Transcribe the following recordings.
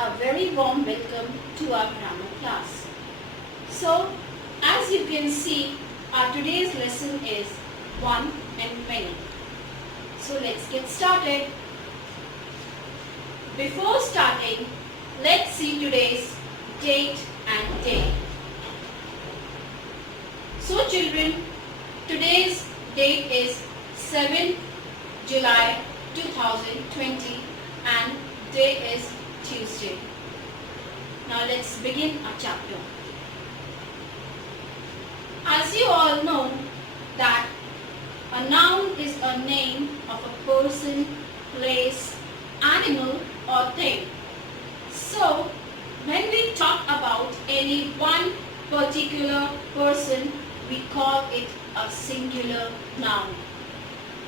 a very warm welcome to our grammar class. So, as you can see, our today's lesson is one and many. So, let's get started. Before starting, let's see today's date and day. So, children, today's date is 7 July 2020 and day is Tuesday. Now let's begin our chapter. As you all know that a noun is a name of a person, place, animal or thing. So when we talk about any one particular person, we call it a singular noun.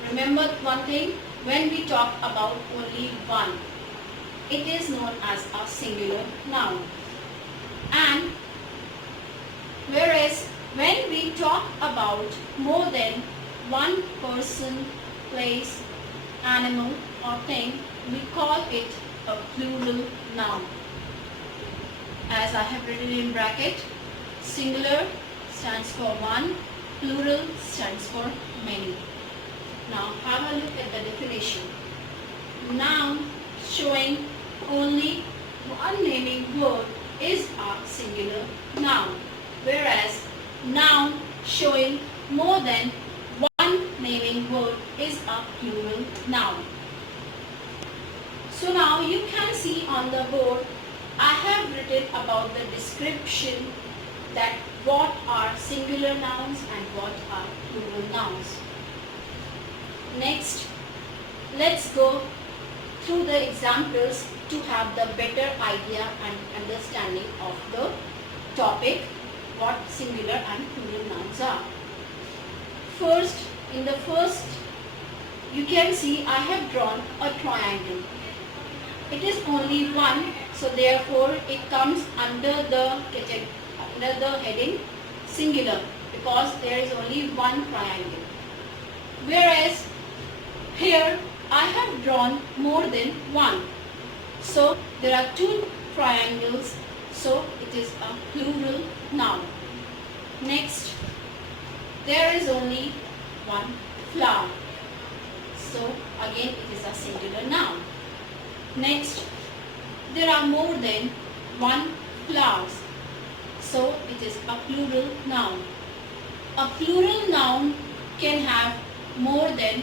Remember one thing, when we talk about only one, it is known as a singular noun. And whereas when we talk about more than one person, place, animal or thing, we call it a plural noun. As I have written in bracket, singular stands for one, plural stands for many. Now have a look at the definition. Noun showing only one naming word is a singular noun, whereas noun showing more than one naming word is a plural noun. So now you can see on the board I have written about the description that what are singular nouns and what are plural nouns. Next, let's go through the examples to have the better idea and understanding of the topic, what singular and plural nouns are. First, in the first, you can see I have drawn a triangle. It is only one, so therefore it comes under the heading singular because there is only one triangle. Whereas here I have drawn more than one. So there are two triangles, so it is a plural noun. Next, there is only one flower. So again it is a singular noun. Next, there are more than one flowers. So it is a plural noun. A plural noun can have more than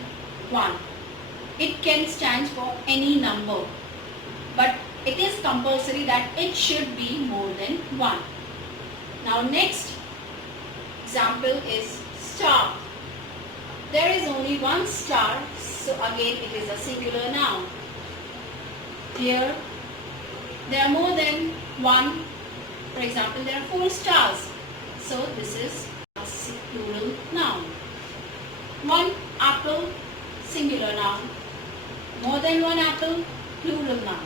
one. It can stand for any number, but it is compulsory that it should be more than one. Now next example is star. There is only one star, so again it is a singular noun. Here there are more than one. For example, there are 4 stars, so this is a plural noun. One apple, singular noun. More than one apple, plural noun.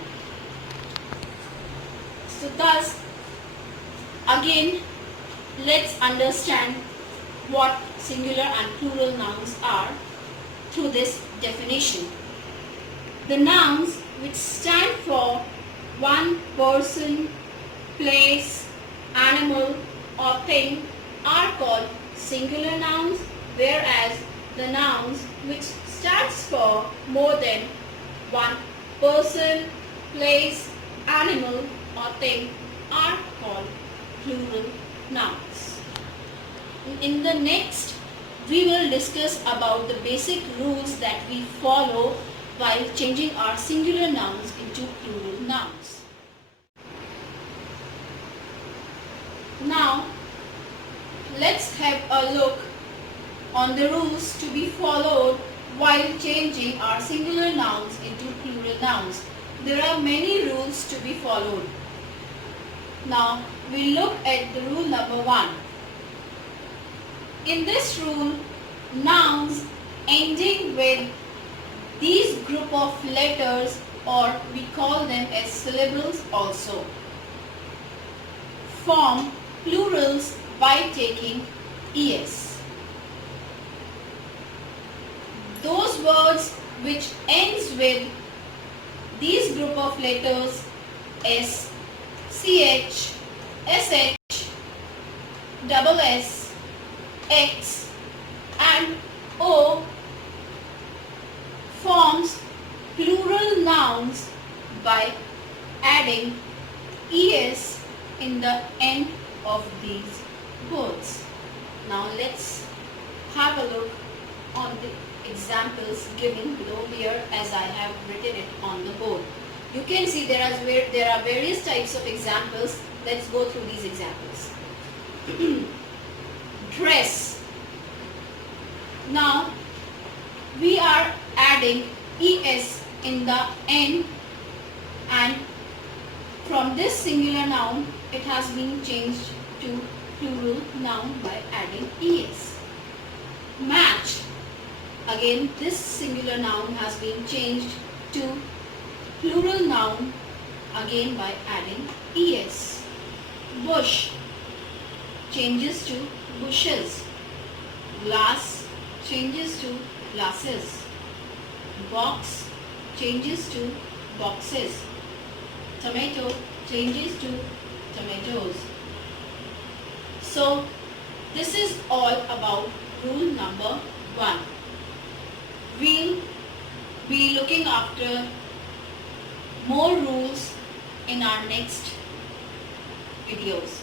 So thus, again, let's understand what singular and plural nouns are through this definition. The nouns which stand for one person, place, animal or thing are called singular nouns, whereas the nouns which stands for more than one person, place, animal or thing are called plural nouns. In the next, we will discuss about the basic rules that we follow while changing our singular nouns into plural nouns. Now, let's have a look on the rules to be followed while changing our singular nouns into plural nouns. There are many rules to be followed. Now, we look at the rule number 1. In this rule, nouns ending with these group of letters, or we call them as syllables also, form plurals by taking es. Those words which ends with these group of letters S, CH, SH, double S, X and O forms plural nouns by adding es in the end of these words. Now let's have a look on the examples given below here as I have written it on the board. You can see there are various types of examples. Let's go through these examples. Dress. Now we are adding es in the end, and from this singular noun it has been changed to plural noun by adding es. Match. Again this singular noun has been changed to plural noun again by adding es. Bush changes to bushes. Glass changes to glasses. Box changes to boxes. Tomato changes to tomatoes. So this is all about rule number 1. We'll be looking after more rules in our next videos.